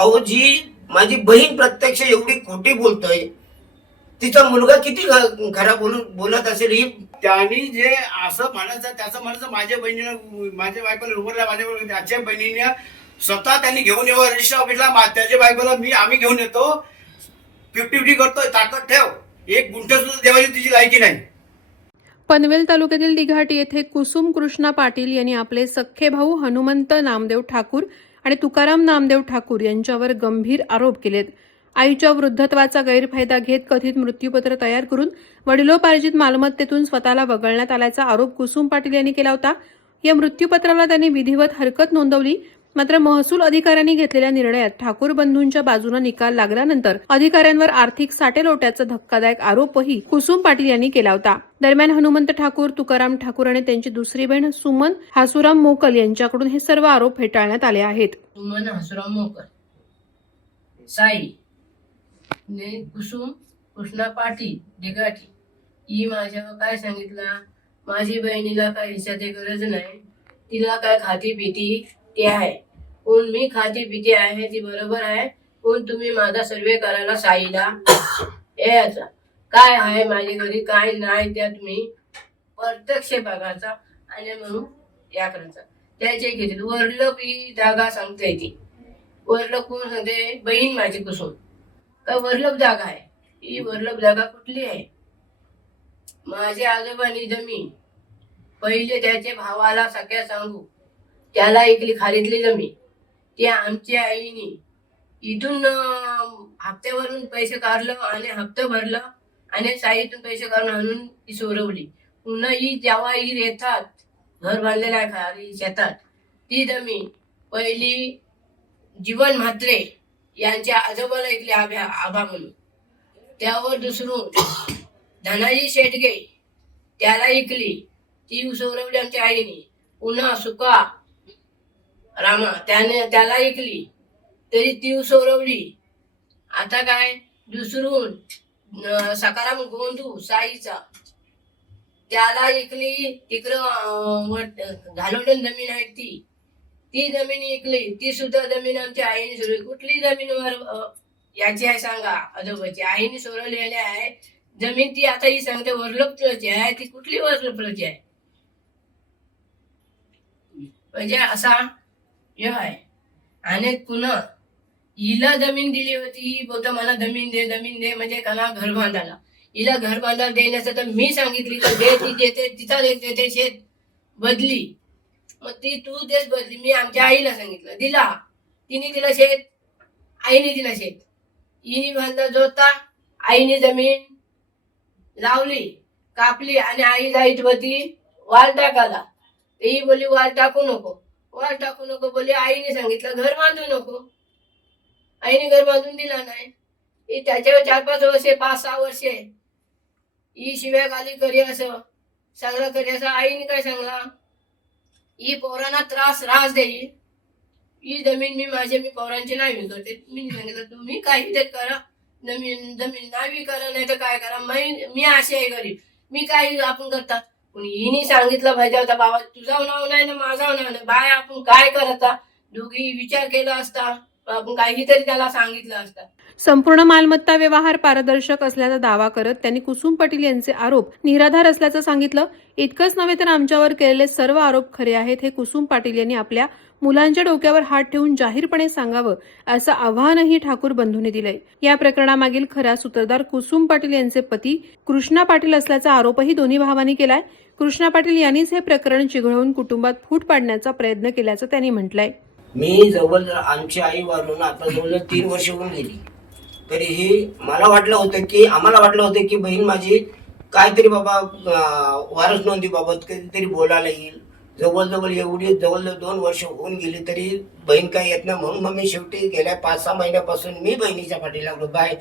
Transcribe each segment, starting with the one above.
अहो जी माझी बहीण प्रत्यक्ष एवढी खोटी बोलतोय, तिचा मुलगा किती खरा बोलत असेल ही. त्यांनी जे असं म्हणायचं त्याचं म्हणायचं माझ्या बहिणीला माझ्या बायकोला उभरला माझ्या त्याच्या बहिणीने स्वतः त्यांनी घेऊन येऊ रजिस्टर ऑफिसला त्याच्या बायकोला आम्ही घेऊन येतो 50-50 करतोय ताकद ठेव एक गुंठ सुद्धा देवाची तिची लायकी नाही. पनवेल तालुक्यातील दिघाटी येथे कुसुम कृष्णा पाटील यांनी आपले सख्खे भाऊ हनुमंत नामदेव ठाकूर आणि तुकाराम नामदेव ठाकूर यांच्यावर गंभीर आरोप केलेत. आईच्या वृद्धत्वाचा गैरफायदा घेत कथित मृत्यूपत्र तयार करून वडिलोपार्जित मालमत्तेतून स्वतःला वगळण्यात आल्याचा आरोप कुसुम पाटील यांनी केला होता. या मृत्यूपत्राला त्यांनी विधिवत हरकत नोंदवली. मात्र महसूल अधिकाऱ्यांनी घेतलेल्या निर्णयात ठाकूर बंधूंच्या बाजूने निकाल लागल्यानंतर अधिकाऱ्यांवर आर्थिक साटेलोट्याचा धक्कादायक आरोपही कुसुम पाटील यांनी केला होता. दरम्यान हनुमंत ठाकूर, तुकाराम ठाकूर आणि त्यांची दुसरी बहीण सुमन हासुराम मोकल यांच्याकडून हे सर्व आरोप फेटाळण्यात आले आहेत. सुमन हासुराम मोकल, साई ने कुसुम कृष्णा पाटील दिघाटी ही माझ्यावर काय सांगितलं, माझी बहिणीला काय हिशाची गरज नाही, तिला काय खाती पिती ते आहे, पण मी खाती पिती आहे ती बरोबर आहे, पण तुम्ही माझा सर्वे करायला साईला यायचा काय आहे माझ्या घरी काय नाही त्या तुम्ही प्रत्यक्ष बघायचा आणि म्हणून या करायचा. त्याचे घेतील वरलोक ही जागा सांगते ती वरलोक कोण सांगते, बहीण माझी कुसुम का वरलोक जागा आहे, ही वरलोक जागा कुठली आहे. माझ्या आजोबांनी जमीन पहिले त्याच्या भावाला सगळ्या सांगू त्याला ऐकली खालीतली जमीन ती आमच्या आईने इथून हप्त्यावरून पैसे काढलं आणि हप्ता भरलं आणि साईतून पैसे काढून आणून ती सोडवली. पुन्हा ही जेव्हा ही येतात घर बांधलेलं आहे खाली शेतात ती जमीन पहिली जीवन म्हात्रे यांच्या आजोबाला ऐकली आभा म्हणून, त्यावर दुसरून धनाजी शेटगे त्याला ऐकली ती सोडवली आमच्या आईने. पुन्हा सुका रामा त्याला ऐकली तरी ती सोडवली. आता काय दुसरून सकाराम गोंधू साईचा त्याला ऐकली तिकडं घालवलेली जमीन आहे ती जमीन ऐकली ती सुद्धा जमीन आमच्या आईने सोडवली. कुठली जमीनवर याची आहे सांगा, आजोबाची आईने सोडवलेली आहे जमीन ती आता ही सांगते वरलोकची आहे, ती कुठली वरलोकची आहे म्हणजे असा हे आहे. आणि पुन्हा हिला जमीन दिली होती, ही बोलतो मला जमीन दे म्हणजे काना घर बांधायला, हिला घर बांधायला देण्याचं तर मी सांगितली तर दे, ती देते तिचा देते शेत बदली, मग ती तू देश बदली. मी आमच्या आईला सांगितलं दिला, तिने दिला शेत, आईने दिला शेत, हिने बांधला जोता, आईने जमीन लावली कापली आणि आई जाईत होती वाल टाकाला, ही बोली वाल टाकू नको बोली. आईने सांगितलं घर बांधू नको, आईने घर बांधून दिला नाही. त्याच्यावर 4-5 वर्षे 5-6 वर्षे ही शिव्या गाली करी असं सगळं करी असं आईने काय सांगला, ही पोरांना त्रास देईल, ही जमीन मी पोरांची नाही करते. मी सांगितलं तुम्ही काही ते करा, जमीन नाही करा नाही तर काय करा, मी अशी आहे गरीब, मी काही आपण करता. पण हिने सांगितलं पाहिजे होता बाबा तुझं नाव नाही ना माझं नाव नाही, बाय आपण काय करता दोघी विचार केला असता, आपण काहीतरी त्याला सांगितलं असतं. संपूर्ण मालमत्ता व्यवहार पारदर्शक असल्याचा दावा करत त्यांनी कुसुम पाटील यांचे आरोप निराधार असल्याचं सांगितलं. इतकंच नव्हे तर आमच्यावर केलेले सर्व आरोप खरे आहेत हे कुसुम पाटील यांनी आपल्या मुलांच्या डोक्यावर हात ठेवून जाहीरपणे सांगावं असं आव्हानही ठाकूर बंधूंनी दिलंय. या प्रकरणामागील खरा सूत्रधार कुसुम पाटील यांचे पती कृष्णा पाटील असल्याचा आरोपही दोन्ही भावांनी केलाय. कृष्णा पाटील यांनीच हे प्रकरण चिघळून कुटुंबात फूट पाडण्याचा प्रयत्न केल्याचं त्यांनी म्हटलंय. मी जवळ आमची आई वारून आता जवळ 3 वर्ष होऊन गेली, तरीही आम्हाला वाटलं होतं की बहीण माझी काहीतरी बाबा वारस नोंदी बाबत कधीतरी बोलायला येईल. जवळ 2 वर्ष होऊन गेली तरी बहीण काही येत नाही. म्हणून मग मी शेवटी गेल्या 5-6 महिन्यापासून मी बहिणीच्या पाठी लागलो, बाय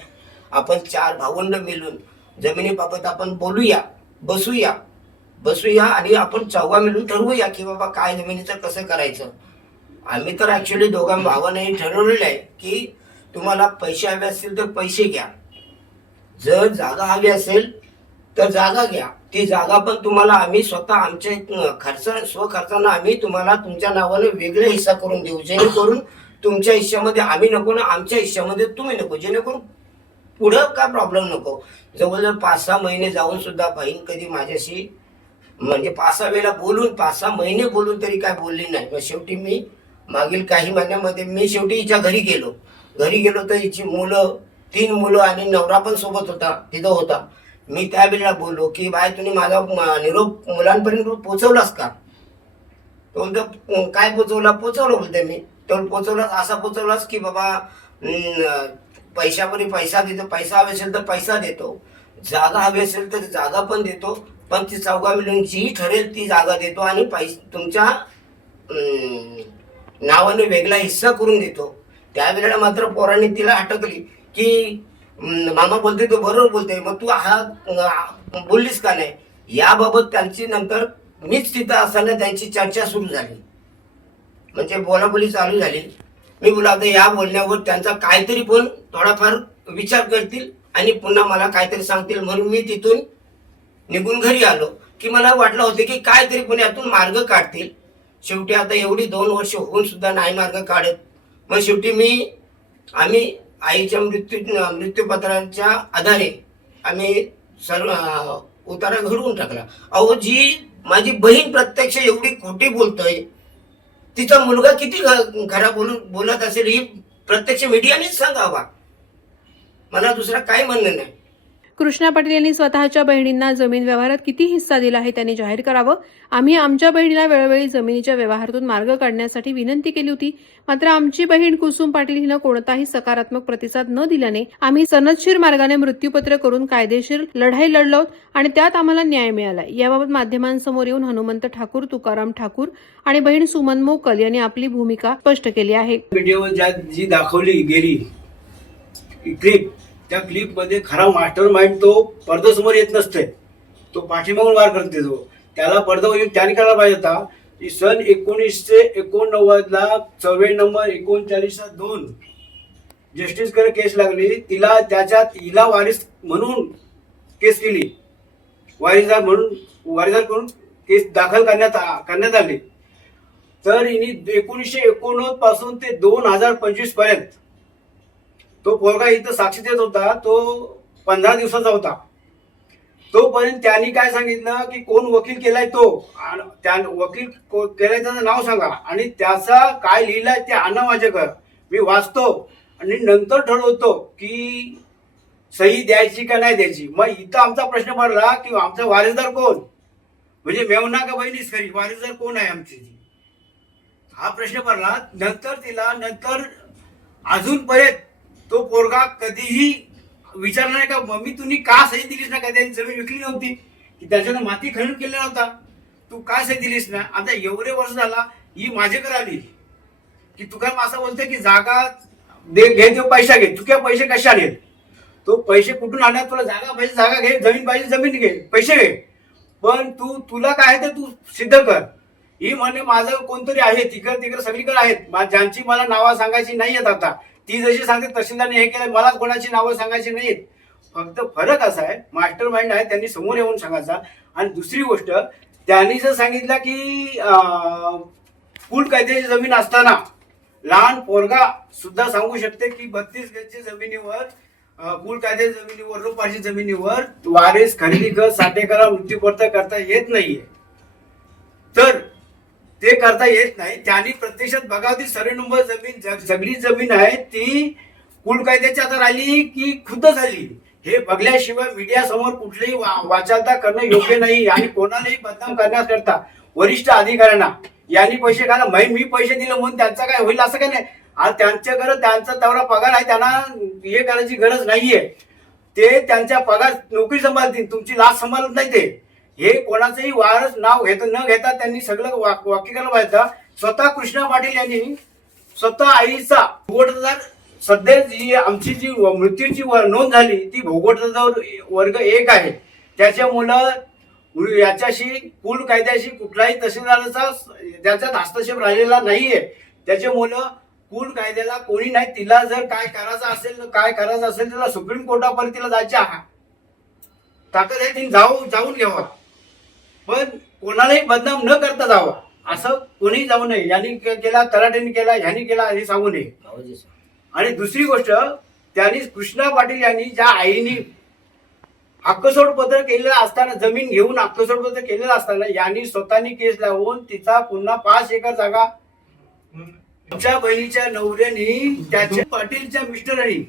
आपण 4 भावंड मिळून जमिनीबाबत आपण बोलूया, बसूया आणि आपण 4 मिळून ठरवूया की बाबा काय जमिनीचं कसं करायचं. आम्ही तर ऍक्च्युली दोघां भावांनी ठरवलेलं आहे की तुम्हाला पैसे हवे असतील तर पैसे घ्या, जर जागा हवी असेल तर जागा घ्या, ती जागा पण तुम्हाला आम्ही स्वतः आमच्या स्वखर्चानं आम्ही तुम्हाला तुमच्या नावाने वेगळे हिस्सा करून देऊ, जेणेकरून तुमच्या हिश्श्यामध्ये आम्ही नको ना आमच्या हिश्श्यामध्ये तुम्ही नको, जेणेकरून पुढं काय प्रॉब्लेम नको. जवळजवळ 5-6 महिने जाऊन सुद्धा बहीण कधी माझ्याशी म्हणजे 5-6 वेळेला बोलून 5-6 महिने बोलून तरी काय बोलली नाही. मग शेवटी मी मागील काही महिन्यामध्ये मी शेवटी हिच्या घरी गेलो तर हिची मुलं 3 मुलं आणि नवरा पण सोबत होता, तिथं होता. मी त्यावेळेला बोललो की बाय तुम्ही माझा निरोप मुलांपर्यंत पोचवलास का? तो बोलतो काय पोचवलं बोलते मी. तो पोचवलास असा पोचवलास की बाबा पैशावर पैसा देतो, पैसा हवे असेल तर पैसा देतो, जागा हवी असेल तर जागा पण देतो, पण ती चौघा मिळून जी ठरेल ती जागा देतो आणि तुमच्या नावाने वेगळा हिस्सा करून देतो. त्यावेळेला मात्र पोरांनी तिला अटकली की मामा बोलते तो बरोबर बोलते, मग तू हा बोललीस का नाही. याबाबत त्यांची नंतर मीच तिथं असताना त्यांची चर्चा सुरू झाली, म्हणजे बोलाबोली चालू झाली. मी बोला आता या बोलण्यावर त्यांचा काहीतरी पण थोडाफार विचार करतील आणि पुन्हा मला काहीतरी सांगतील, म्हणून मी तिथून निघून घरी आलो की मला वाटलं होतं की काहीतरी पण यातून मार्ग काढतील. शेवटी आता एवढी 2 वर्ष होऊन सुद्धा नाही मार्ग काढत. मग शेवटी आम्ही आईच्या मृत्यूपत्रांच्या आधारे आम्ही सर्व उतारा घडवून टाकला. अहो जी माझी बहीण प्रत्यक्ष एवढी खोटी बोलतोय, तिचा मुलगा किती खरा बोलत असेल ही प्रत्यक्ष मीडियानेच सांगावा. मला दुसरा काय म्हणणं नाही. कृष्णा पाटील यांनी स्वतःच्या बहिणींना जमीन व्यवहारात किती हिस्सा दिला आहे त्यांनी जाहीर करावं. आम्ही आमच्या बहिणीला वेळोवेळी जमिनीच्या व्यवहारातून मार्ग काढण्यासाठी विनंती केली होती, मात्र आमची बहीण कुसुम पाटील हिनं कोणताही सकारात्मक प्रतिसाद न दिल्याने आम्ही सनदशीर मार्गाने मृत्यूपत्र करून कायदेशीर लढाई लढलो आणि त्यात आम्हाला न्याय मिळाला. याबाबत माध्यमांसमोर येऊन हनुमंत ठाकूर, तुकाराम ठाकूर आणि बहीण सुमन मोकल यांनी आपली भूमिका स्पष्ट केली आहे. व्हिडिओवर जी दाखवली गेली क्लिप, त्या क्लिप मध्ये खरा मास्टर माइंड तो पडद्यासमोर येत नसते, तो पाठीमागून वार करते. त्याला पडदा त्याने करायला पाहिजे होता की सन 1989 ला 24 नंबर 39/2 जस्टिस कडे केस लागली. तिला त्याच्यात हिला वारीस म्हणून केस केली, वारीसदार करून केस दाखल करण्यात आली. तर हिने 1989 पासून ते 2025 पर्यंत तो पोरगा इथं साक्षी देत होता, तो 15 दिवसाचा होता. तोपर्यंत त्यांनी काय सांगितलं की कोण वकील केलाय तो, त्या वकील केलाय त्याचं नाव सांगा आणि त्याचा काय लिहिलंय ते आणा माझ्याकडे, मी वाचतो आणि नंतर ठरवतो की सही द्यायची का नाही द्यायची. मग इथं आमचा प्रश्न पडला की आमचा वारसदार कोण, म्हणजे मेवना का बहिणीच खरी, वारसदार कोण आहे आमची, हा प्रश्न पडला. नंतर अजूनपर्यंत तो पोरगा कधीही विचारला नाही का मम्मी तुम्ही का सही दिलीस ना, का त्यांनी जमीन विकली नव्हती की त्याच्यानं माती खनन केलं नव्हता, तू का सही दिलीस ना. आता एवढे वर्ष झाला ही माझ्याकडे आली की तुका असं बोलते की जागा घे तो पैसा घे. तुझ्या पैसे कशा आले, तो पैसे कुठून आणणार, तुला जागा पाहिजे जागा घे, जमीन पाहिजे जमीन घे, पैसे घे, पण तुला काय आहे ते तू सिद्ध कर. ही म्हणे माझं कोणतरी आहे तिकडे सगळीकडे आहेत, ज्यांची मला नावं सांगायची नाही आहेत. आता ती जशी सांगते तहसीलदारने हे केलं, मला कोणाची नावं सांगायची नाहीत. फक्त फरक असा आहे मास्टर माइंड आहे त्यांनी समोर येऊन सांगायचा. आणि दुसरी गोष्ट त्यांनी जर सांगितलं की कुल कायद्याची जमीन असताना लहान पोरगा सुद्धा सांगू शकते की 32 गजच्या जमिनीवर कुल कायद्याच्या जमिनीवर रोपाची जमिनीवर वारीस खरेदी कर साठेकरा मृत्यूपत्र करता येत नाहीये, तर ते करता येत नाही. त्यांनी प्रत्यक्षात बघावती सर्व नंबर जमीन सगळी जमीन आहे ती कुल कायद्याची आता राहिली की खुद्द झाली, हे बघल्याशिवाय मीडिया समोर कुठलीही वाचालता करणं योग्य नाही. आणि कोणालाही बदनाम करण्याकरता वरिष्ठ अधिकाऱ्यांना यांनी पैसे घाला, मी पैसे दिले म्हणून त्यांचा काय होईल असं काय नाही. आज त्यांच्याकडे त्यांचा तेवढा पगार आहे, त्यांना हे करायची गरज नाहीये. ते त्यांच्या पगार नोकरी सांभाळतील, तुमची लाच सांभाळत नाही. ते हे कोणाचंही वारस नाव न घेता त्यांनी सगळं वाक्य केलं पाहिजे. स्वतः कृष्णा पाटील यांनी स्वतः आईचा भोगवटदार, सध्या जी आमची जी मृत्यूची नोंद झाली ती भोगवटदार वर्ग 1 आहे. त्याच्यामुळं याच्याशी कुल कायद्याशी कुठलाही तहसीलदाराचा त्याच्यात हस्तक्षेप राहिलेला नाहीये. त्याच्यामुळं कुल कायद्याला कोणी नाही. तिला जर काय करायचं असेल तिला सुप्रीम कोर्टापर्यंत तिला जायच्या ताकद आहे, तिने जाऊन घ्यावा, पण कोणालाही बदनाम न करता जावा असं कोणी जाऊ नये. यांनी केला, तलाट्यांनी केला, ह्यांनी केला हे सांगू नये. आणि दुसरी गोष्ट, त्यांनी कृष्णा पाटील यांनी ज्या आईनी हक्कसोड पत्र केलेलं असताना, जमीन घेऊन हक्कसोड पत्र केलेलं असताना यांनी स्वतःनी केस लावून तिचा पुन्हा 5 एकर जागा आमच्या बहिणीच्या नवऱ्यानी, त्याच्या पाटीलच्या मिस्टरांनी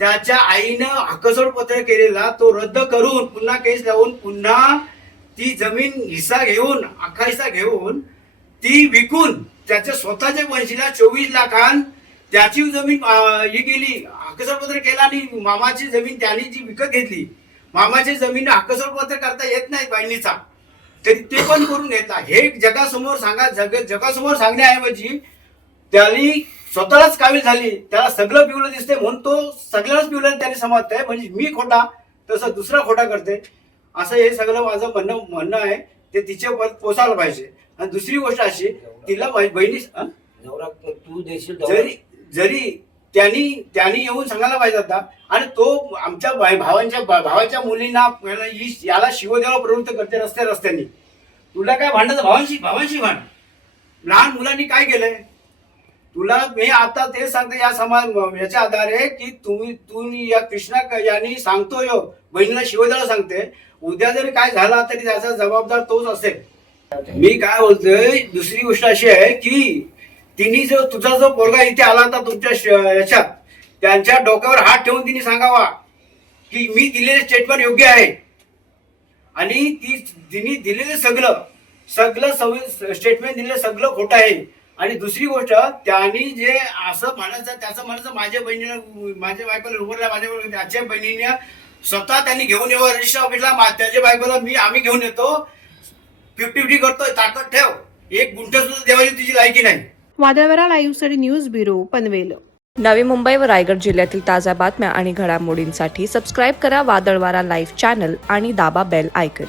त्याच्या आईनं हक्कसोड पत्र केलेला तो रद्द करून पुन्हा केस लावून पुन्हा ती जमीन हिस्सा घेऊन, अख्खा हिस्सा घेऊन ती विकून त्याच्या स्वतःच्या वंशीला 24 लाखांत त्याची जमीन ही केली. हक्कसोड पत्र केला आणि मामाची जमीन त्यांनी जी विकत घेतली, मामाची जमीन हक्कसोड पत्र करता येत नाही बहिणीचा, तरी ते पण करून घेतला. हे जगासमोर जगासमोर सांगण्याऐवजी त्यांनी स्वतःलाच काबिल झाली, त्याला सगळं पिवलं दिसते म्हणून तो सगळ्याच पिवलं त्याने समजतंय, म्हणजे मी खोटा तसं दुसरा खोटा करते, असं हे सगळं माझं म्हणणं आहे. ते तिचे पद पोसायला पाहिजे. आणि दुसरी गोष्ट अशी, तिला बहिणी तू देशील जरी त्यांनी येऊन सांगायला पाहिजे होता. आणि तो आमच्या भावाच्या मुलींना याला शिवदेवाला प्रवृत्त करते रस्त्याने. तुला काय भांडत, भावांशी भांड. लहान मुलांनी काय केलंय तुला, मी आता ते सांगते याच्या आधारे की तू या कृष्णा यांनी सांगतोय, बहिणीला शिवदेवाला सांगते, उद्या जरी काय झाला तरी त्याचा जबाबदार तोच असेल. मी काय बोलतोय, दुसरी गोष्ट अशी आहे की तिने तुझा जो पोरगा इथे आला होता तुमच्या याच्यात, त्यांच्या डोक्यावर हात ठेवून तिने सांगावा की मी दिलेले स्टेटमेंट योग्य आहे. आणि तिने दिलेलं सगळं स्टेटमेंट दिलेलं सगळं खोटं आहे. आणि दुसरी गोष्ट, त्यांनी जे असं म्हणायचं माझ्या बहिणीला, माझ्या बायकोला उभारला, माझ्या त्याच्या बहिणीने स्वतः त्यांनी घेऊन यावं रजिस्टर ऑफिसला. त्याच्या बायकोला आम्ही घेऊन येतो, 50-50 करतोय, ताकद ठेव, 1 गुंठ सुद्धा देवाची तुझी लायकी नाही. वादळवारा लाईव्हसाठी न्यूज ब्युरो, पनवेल. नवी मुंबई व रायगड जिल्ह्यातील ताज्या बातम्या आणि घडामोडींसाठी सबस्क्राईब करा वादळवारा लाईव्ह चॅनल आणि दाबा बेल आयकन.